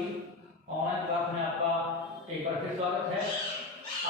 की online class में आपका एक बार फिर स्वागत है।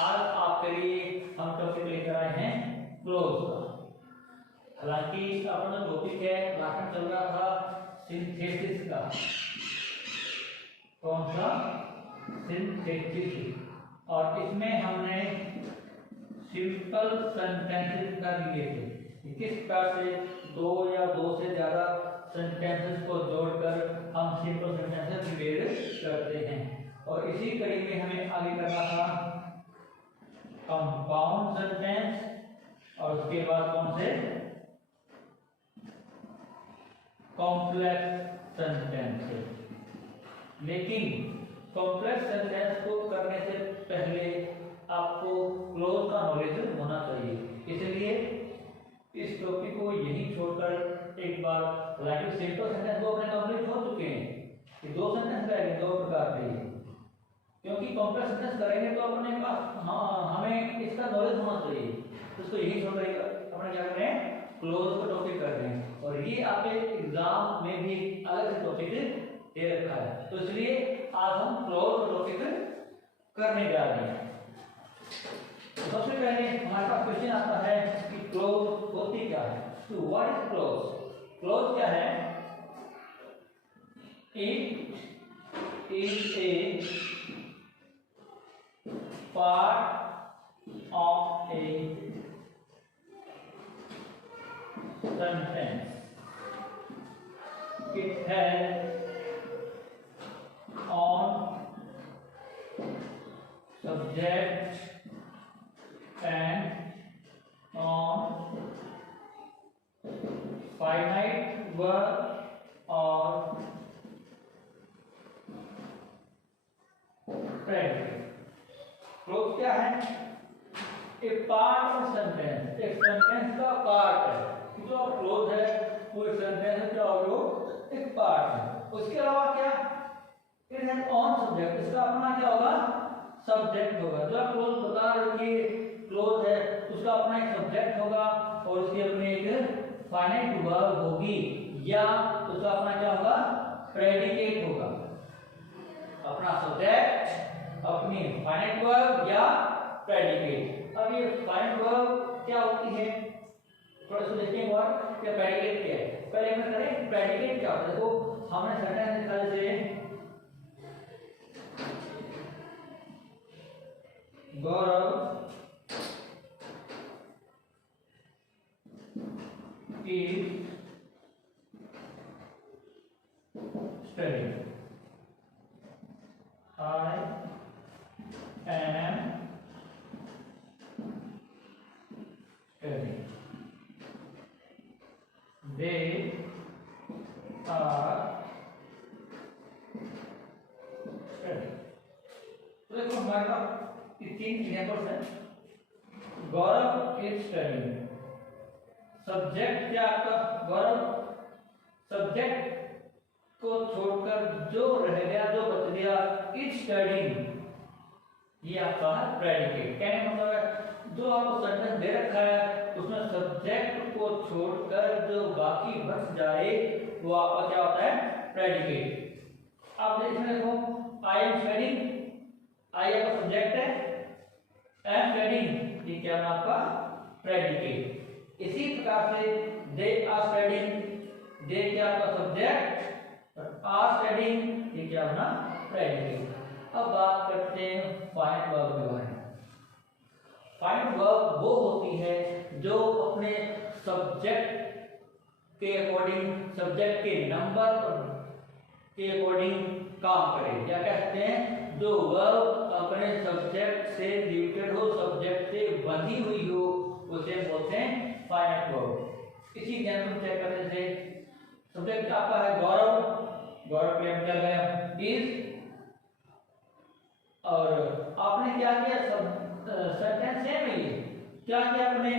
आज आपके लिए हम टॉपिक लेकर आए हैं क्लोज का। हालांकि अपना जो टॉपिक है लास्ट में चल रहा था सिंथेसिस का। कौन सा? सिंथेसिस। और इसमें हमने सिंपल सेंटेंसेस का लिए थे। किस प्रकार से दो या दो से ज्यादा सेंटेंसेस को जोड़कर हम सिंपल सेंटेंसेस क्रिएट करते हैं। और इसी कड़ी में हमें आगे करना था कंपाउंड सेंटेंस और उसके बाद कौन से कॉम्प्लेक्स सेंटेंसेस। लेकिन कॉम्प्लेक्स सेंटेंस को करने से पहले आपको क्लोज का नॉलेज होना चाहिए। इसलिए इस टॉपिक को यही छोड़कर एक बार लाइक सिंपल सेंटेंस दो अपने कंप्लीट हो चुके हैं। ये दो सेंटेंस रहेंगे दो प्रकार के, क्योंकि कॉम्प्लेक्स सेंटेंस करेंगे तो अपने पास हमें इसका नॉलेज होना चाहिए। तो इसको यही छोड़कर अपने क्या कर रहे हैं, क्लोज का टॉपिक कर रहे हैं। और ये आपके एग्जाम में भी अलग से टॉपिक दे रखा है, तो इसलिए आज हम क्लोज का टॉपिक करने जा रहे हैं। सबसे पहले हमारे पास क्वेश्चन आता है कि क्लोज होती क्या है। तो व्हाट इज क्लोज? क्लोज क्या है? It is a part of a sentence. It has on subject and on finite verb or predicate। Close क्या है? एक पार्ट ऑफ सेंटेंस, एक सेंटेंस का पार्ट है। जो क्लोज है वो एक सेंटेंस क्या होगा, एक पार्ट है। उसके अलावा क्या? इट हैज ऑन सब्जेक्ट, इसका अपना क्या होगा, सब्जेक्ट होगा। जो आप क्लोज बता रहे हो कि क्लोज है उसका अपना एक सब्जेक्ट होगा और उसकी अपनी एक फाइनाइट वर्ब होगी, या उसका अपना क्या होगा, प्रेडिकेट होगा। अपना सब्जेक्ट, अपनी फाइनाइट वर्ब या प्रेडिकेट। अब ये फाइनाइट वर्ब क्या होती है थोड़ा सा देखिए, वर्ब या प्रेडिकेट क्या है। पहले हम करें प्रेडिकेट क्या होता है। तो हमने सेंटेंस लिखा जैसे गौरव is studying। I am studying। They are studying। तो देखो हमारे पास तीन एग्जांपल्स हैं। गौरव इज स्टडीइंग। सब्जेक्ट क्या आपका, गौरव। सब्जेक्ट को छोड़कर जो रह गया, जो बच गया, इज स्टडीइंग, ये आपका है प्रेडिकेट। कहने का मतलब है जो आपको सेंटेंस दे रखा है उसमें सब्जेक्ट को छोड़कर जो बाकी बच जाए वो आपका क्या होता है, प्रेडिकेट। आप इसमें देखो आई एम स्टडीइंग, आई आपका सब्जेक्ट है, एम स्टडीइंग ये क्या है आपका प्रेडिकेट। इसी प्रकार से दे आर स्टडीइंग, दे क्या आपका सब्जेक्ट और आर स्टडीइंग ये क्या होना, प्रेडिकेट। अब बात करते हैं फाइनाइट वर्ब के बारे में। फाइनाइट वर्ब वो होती है जो अपने सब्जेक्ट के अकॉर्डिंग, सब्जेक्ट के नंबर के अकॉर्डिंग काम करे। क्या कह सकते हैं, जो वर्ब अपने सब्जेक्ट से रिलेटेड हो, सब्जेक्ट से बंधी हुई हो, उसे बोलते हैं फाइनाइट वर्ब। इसी एग्जांपल चेक करने से सब्जेक्ट आपका है गौरव, गौरव पे हम क्या लगाया इज, और आपने क्या किया, सेंटेंस सेम है ये, क्या किया आपने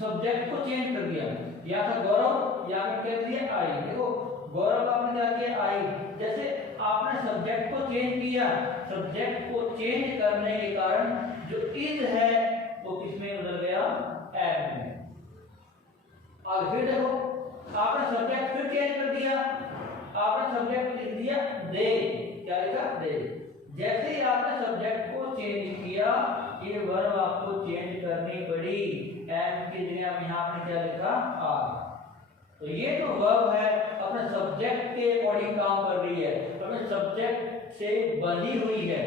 सब्जेक्ट को चेंज कर दिया, या था गौरव या फिर कह दिया आई। देखो गौरव आपने क्या किया आई, जैसे आपने सब्जेक्ट को चेंज किया, सब्जेक्ट को चेंज करने के कारण जो इज है वो किसमें बदल गया, एम में। और फिर देखो आपने सब्जेक्ट फिर चेंज कर दिया, आपने सब्जेक्ट लिख दिया दे, किया, ये वर्ब आपको चेंज करनी पड़ी। एम की जगह हम यहाँ पे क्या लिखा, आर। तो ये जो वर्ब है अपने सब्जेक्ट के अकॉर्डिंग काम कर रही है, अपने सब्जेक्ट से बंधी हुई है।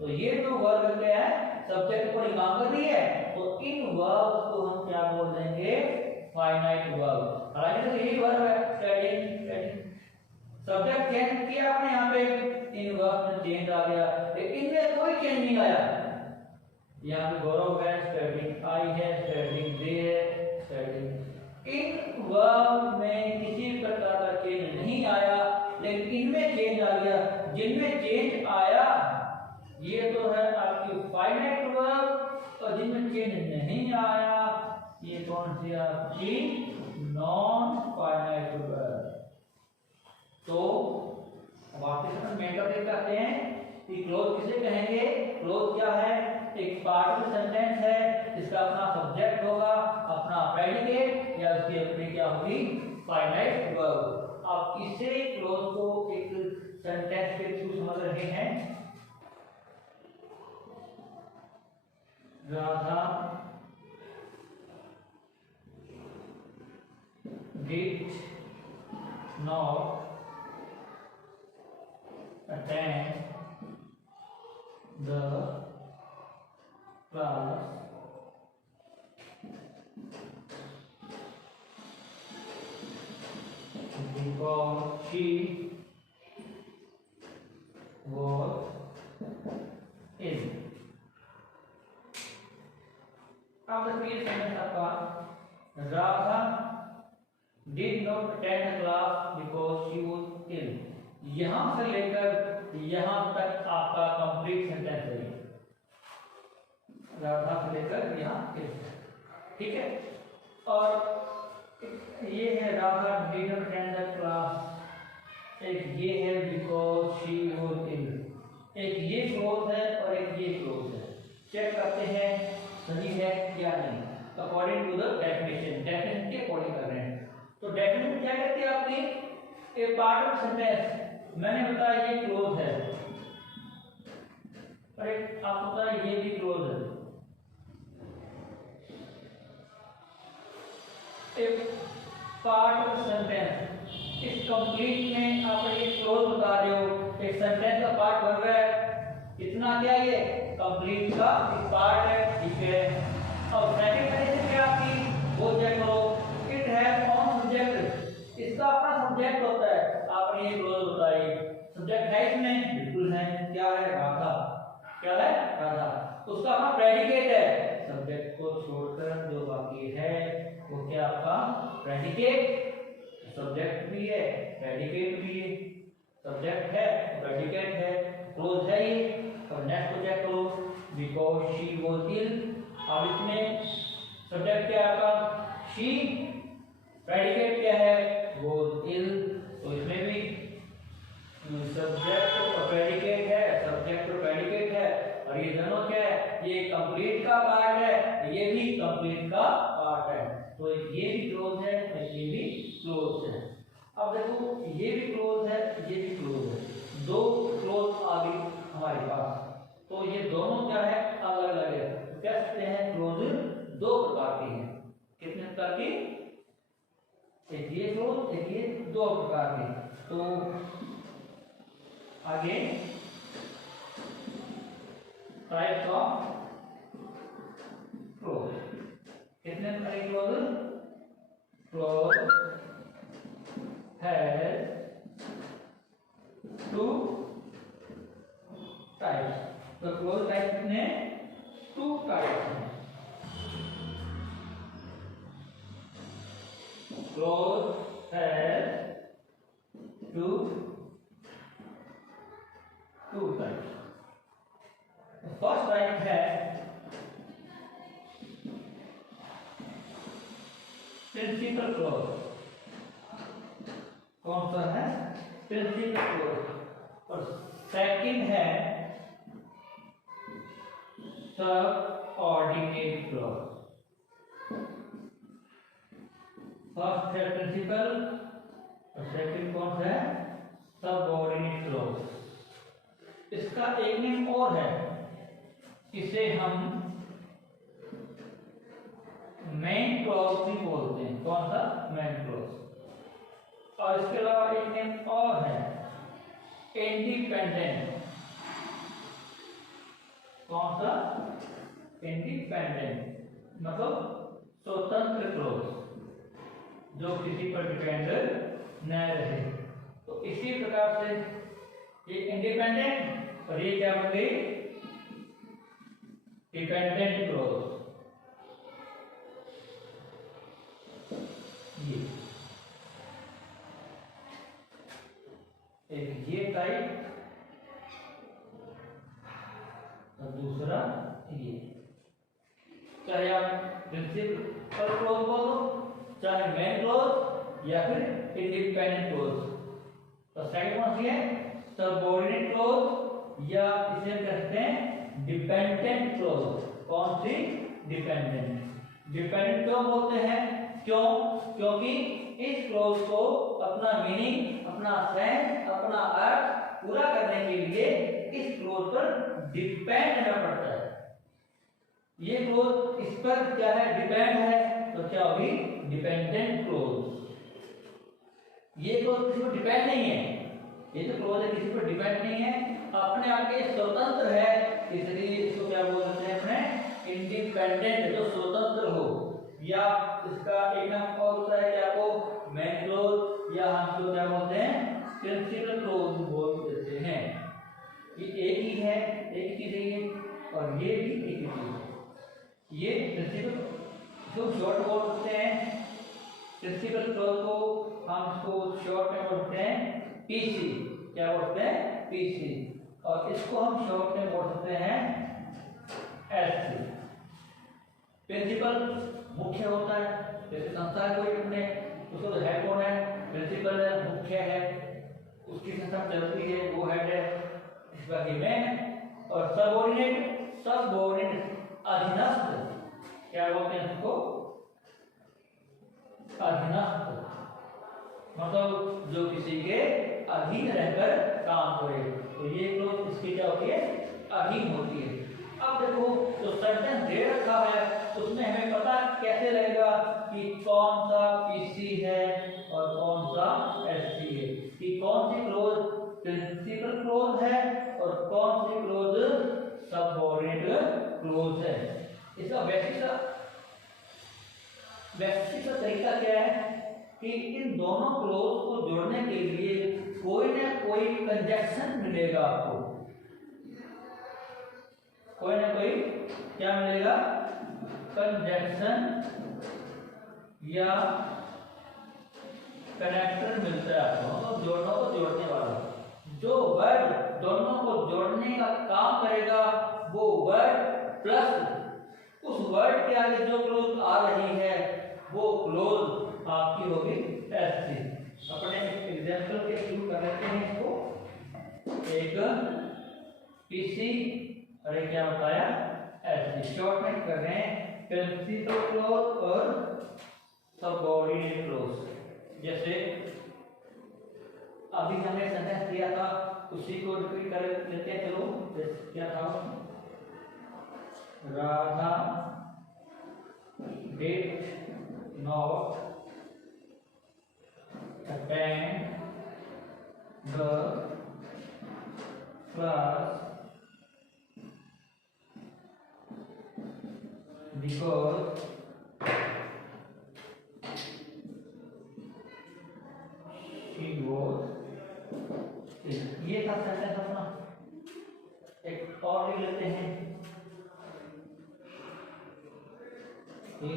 तो ये जो वर्ब क्या है, सब्जेक्ट के अकॉर्डिंग काम कर रही है। तो इन वर्ब्स को हम क्या बोल देंगे, फाइनाइट वर्ब। हालांकि तो यही वर्ब है, स्टडीइंग। सब्जेक्ट चेंज किया आपने यहाँ पे, इन वर्ब में चेंज आ गया, लेकिन इनमें कोई चेंज नहीं आया। यहाँ पे गौरव है, स्टडीइंग आई है, स्टडीइंग दे है, स्टडीइंग। इन वर्ब में किसी प्रकार का चेंज नहीं आया, लेकिन इनमें चेंज आ गया। जिनमें चेंज आया ये तो है आपकी फाइनाइट वर्ब, और जिनमें चेंज नहीं आया ये कौन सी आपकी नॉन फाइनाइट वर्ब। तो वापस हम मेन टॉपिक करते हैं कि क्लोज किसे कहेंगे। क्लोज क्या है, एक पार्ट सेंटेंस है जिसका अपना सब्जेक्ट होगा, अपना प्रेडिकेट, या उसकी अपनी क्या होगी, फाइनाइट वर्ब। आप इसे क्लोज को एक सेंटेंस के थ्रू समझ रहे हैं। Radha did not attend the class because she was ill. अब देखिए सेंटेंस आपका, Radha did not attend the class because she was ill। यहां से लेकर यहां तक आपका कंप्लीट सेंटेंस है, राधा से लेकर यहां tक, ठीक है। और ये है Radha did not attend the class, एक ये है because she was ill, एक ये क्लोज है और एक ये क्लोज है। चेक करते हैं सही है क्या नहीं, according to the definition. Definition के अकॉर्डिंग कर रहे हैं। तो डेफिनेशन क्या कहती है आपकी, ए पार्ट ऑफ सेंटेंस, मैंने बताया ये क्लोज है, और एक आपको पता है ये भी क्लोज है। ए पार्ट ऑफ सेंटेंस, इस कंप्लीट में आप ये क्लोज बता रहे हो, एक सेंटेंस का पार्ट बन रहा है, इतना क्या ये कंप्लीट का एक पार्ट है, ठीक है। अब सेकंड कंडीशन क्या आपकी, वो चेक करो, इट हैज ऑन सब्जेक्ट, इसका अपना सब्जेक्ट होता है। आपने ये क्लोज बताई, सब्जेक्ट है इसमें, बिल्कुल है, क्या है, राधा। क्या है, राधा। उसका अपना प्रेडिकेट है, सब्जेक्ट को छोड़कर जो बाकी है वो क्या आपका प्रेडिकेट। सब्जेक्ट भी है, प्रेडिकेट भी है, सब्जेक्ट है, प्रेडिकेट है, क्लोज है ये। और नेक्स्ट को चेक करो, बिकॉज शी वाज इल। अब इसमें सब्जेक्ट क्या है आपका, शी, प्रेडिकेट क्या है, वाज इल। तो इसमें भी सब्जेक्ट और प्रेडिकेट है, सब्जेक्ट और प्रेडिकेट है, और ये दोनों क्या है, ये कंप्लीट का पार्ट है, ये भी कंप्लीट का पार्ट है। तो ये भी क्लोज है और ये भी क्लोज है। अब देखो ये भी क्लोज है, ये भी क्लोज है, दो क्लोज आ गई हमारे पास। तो ये दोनों क्या है, अलग अलग है। तो कह सकते हैं क्लोज दो प्रकार की है। कितने प्रकार की, एक ये क्लोज, एक ये, दो प्रकार की। तो आगे टाइप्स ऑफ क्लोज, कितने प्रकार के close, close has two types. तो क्लोज टाइप कितने, टू टाइप्स हैं। Close has two types. First type है प्रिंसिपल क्लोज। कौन सा है, प्रिंसिपल क्लोज। और सेकंड है सबऑर्डिनेट क्लोज। फर्स्ट है प्रिंसिपल और सेकंड कौन सा है, सबऑर्डिनेट क्लोज। इसका एक नेम और है, इसे हम मेन क्लॉज भी बोलते हैं। कौन सा? Main clause. और इसके अलावा एक नेम और है, इंडिपेंडेंट। कौन सा? इंडिपेंडेंट मतलब स्वतंत्र क्लॉज, जो किसी पर डिपेंड न रहे। तो इसी प्रकार से ये इंडिपेंडेंट और ये क्या बन गई? Dependent clause. एक ये टाइप और दूसरा ये। चाहे आप प्रिंसिपल क्लॉज बोलो, चाहे मेन क्लॉज या फिर इंडिपेंडेंट क्लॉज। तो सेकंड कौन सी है? सबऑर्डिनेट क्लॉज या इसे कहते हैं डिपेंडेंट क्लॉज। कौन सी? डिपेंडेंट। डिपेंडेंट क्यों बोलते हैं? क्यों? क्योंकि इस क्लॉज को अपना मीनिंग, अपना सेंस, अपना अर्थ पूरा करने के लिए इस क्लॉज पर डिपेंड रहना पड़ता है। ये क्लॉज इस पर क्या है? डिपेंड है, तो क्या होगी? Dependent clause. ये क्लॉज किसी पर डिपेंड नहीं है, ये जो क्लॉज है किसी पर डिपेंड नहीं है, अपने आप के स्वतंत्र है, इसलिए इसको क्या बोलते हैं? अपने इंडिपेंडेंट, जो स्वतंत्र हो। या इसका एक नाम और होता है क्या? आपको मेन क्लॉज या हम इसको क्या बोलते हैं? प्रिंसिपल क्लॉज बोल देते हैं। ये एक ही है, एक चीज है, और ये भी एक ही चीज है। ये प्रिंसिपल जो शॉर्ट बोल सकते हैं, प्रिंसिपल क्लॉज को हम इसको शॉर्ट में बोलते हैं पीसी। क्या बोलते हैं? पीसी। और इसको हम शॉर्ट में बोल सकते हैं एससी। प्रिंसिपल मुख्य होता है, जैसे संस्था कोई अपने, उसको तो हेड कौन है? प्रिंसिपल है, मुख्य है, उसकी संस्था चलती है, वो हेड है। इस बार ये मेन। और सबऑर्डिनेट, सबऑर्डिनेट अधीनस्थ। क्या बोलते हैं उसको? अधीनस्थ मतलब जो किसी के अधीन रहकर काम करे। तो ये क्लॉज इसकी क्या होती है? अधीन होती है। अब देखो जो सेंटेंस दे रखा है उसमें हमें पता कैसे लगेगा कि कौन सा पीसी है और कौन सा एससी है, कि कौन सी क्लॉज प्रिंसिपल क्लॉज है और कौन सी क्लॉज सबऑर्डिनेट क्लॉज है। इसका वैसे तरीका क्या है कि इन दोनों क्लॉज को जोड़ने के लिए कोई ना कोई कंजक्शन मिलेगा आपको, कोई ना कोई क्या मिलेगा? कंजक्शन या कनेक्टर मिलता है आपको, तो दोनों को जोड़ने वाला। जो वर्ड दोनों को जोड़ने का काम करेगा वो वर्ड प्लस उस वर्ड के आगे जो क्लॉज आ रही है वो क्लॉज आपकी होगी एससी। अपने एग्जांपल के शुरू कर लेते हैं इसको। एक पीसी और एक क्या बताया? एससी। शॉर्ट में कर रहे हैं प्रिंसिपल क्लॉज और सबऑर्डिनेट क्लॉज। जैसे अभी हमने सेंटेंस दिया था उसी को रिपीट कर लेते हैं। चलो क्या था? Radha did not attend the class because she was sick। ये था सेंटेंस अपना। एक और भी लेते हैं। he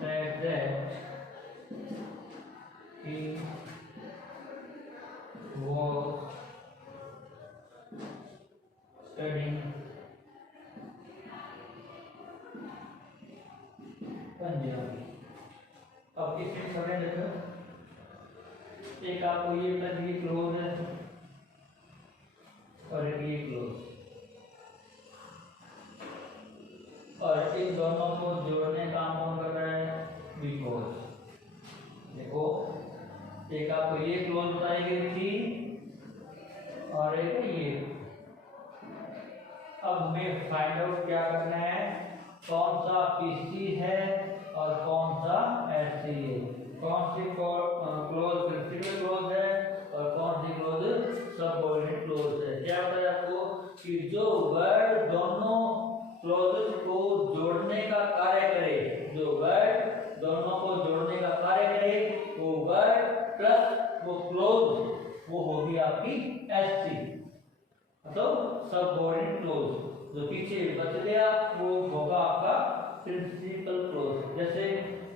said that he was studying Punjabi. अब इसमें समझ देखो, एक आपको ये बता दिए क्लोज है और ये क्लोज, और इन दोनों को जोड़ने का काम कौन कर रहा है? बिकॉज। देखो एक आपको ये क्लोज बताई गई थी और एक ये। अब हमें फाइंड आउट क्या करना है, कौन सा पीसी है और कौन सा एससी है, कौन सी क्लोज प्रिंसिपल क्लोज है और कौन सी क्लोज सबऑर्डिनेट क्लोज है। क्या बताया आपको कि जो वर्ड दोनों क्लोजेस को जोड़ने का कार्य करे, जो वर्ड दोनों को जोड़ने का कार्य करे वो वर्ड प्लस वो क्लोज वो होगी आपकी एससी, तो सबऑर्डिनेट क्लोज। जो पीछे बच गया वो होगा आपका प्रिंसिपल क्लोज। जैसे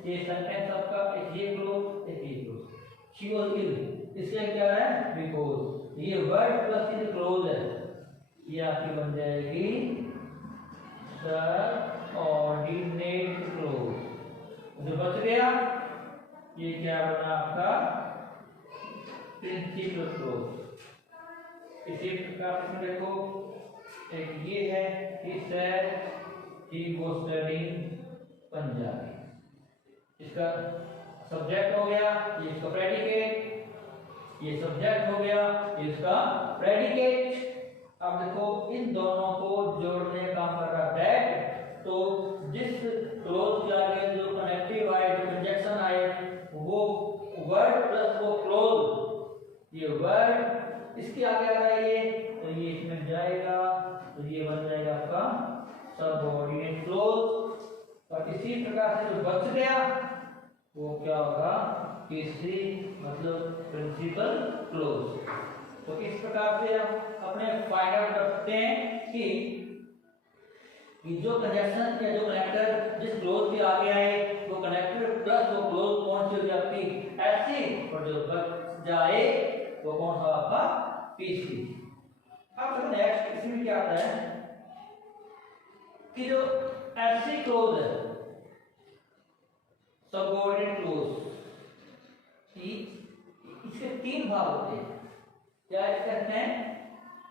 ये सेंटेंस आपका एक ये क्लोज एक ये क्लोज, शी वाज इल, इसलिए क्या है बिकॉज, ये वर्ड प्लस ये क्लोज है, ये आपकी बन जाएगी सबऑर्डिनेट क्लोज। जो बच गया ये क्या बना आपका प्रिंसिपल क्लोज। इसी प्रकार से देखो एक ये है he said he was studying Punjabi, इसका सब्जेक्ट हो गया, ये इसका प्रेडिकेट, ये सब्जेक्ट हो गया, ये इसका प्रेडिकेट। अब देखो इन दोनों को जोड़ने का कर रहा है, तो जिस क्लोज के आगे जो कनेक्टिव आए, जो कंजक्शन आए, वो वर्ड प्लस वो क्लोज, ये वर्ड इसके आगे आ रहा है ये, तो ये इसमें जाएगा, तो ये बन जाएगा आपका सबऑर्डिनेट क्लोज। और इसी प्रकार से जो बच गया वो क्या होगा तीसरी मतलब प्रिंसिपल क्लोज। तो इस प्रकार से हम अपने फाइंड आउट कर सकते हैं कि जो कंजक्शन या जो कनेक्टर जिस क्लोज के आगे आए वो कनेक्टर प्लस वो क्लोज कौन सी होगी आपकी एससी, और जो बच जाए वो कौन सा आपका पीसी। अब देखो नेक्स्ट इसमें क्या आता है कि जो एससी क्लोज है सबऑर्डिनेट क्लोज, इसके तीन भाग होते हैं, क्या कहते हैं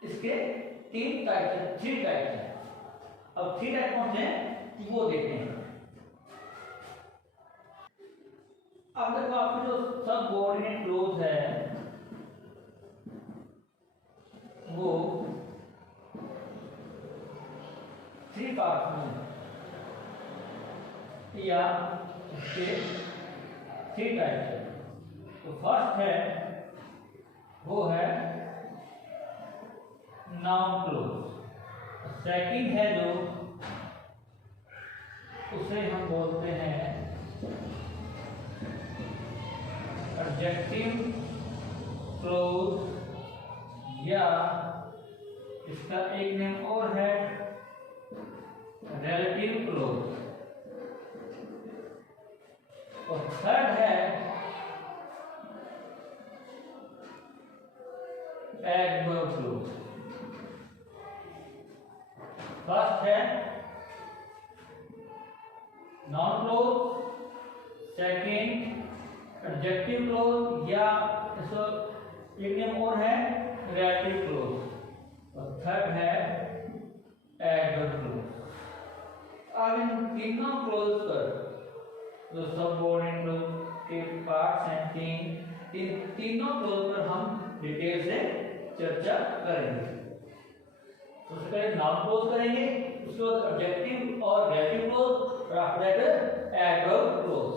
इसके तीन टाइप्स है, थ्री टाइप्स है। अब थ्री टाइप कौन से हैं वो देखते हैं। अब देखो आपके जो सबऑर्डिनेट क्लोज है वो थ्री पार्ट में या इसके थ्री टाइप है। तो फर्स्ट है वो है नाउन क्लोज, सेकंड है जो उसे हम बोलते हैं एडजेक्टिव क्लोज, या इसका एक नेम और है रिलेटिव क्लोज, और थर्ड है एडवर्ब क्लोज। फर्स्ट है noun close, second adjective close, या इसको एक नेम और है रिलेटिव क्लोज, और थर्ड है एडवर्ब क्लोज। अब इन तीनों क्लोज पर जो सबऑर्डिनेट क्लोज के पार्ट्स हैं तीनों क्लोज पर हम डिटेल से चर्चा करेंगे। तो उससे पहले नाउन क्लोज करेंगे, उसके बाद ऑब्जेक्टिव और रिलेटिव क्लोज, और आफ्टर दैट एडवर्ब क्लोज।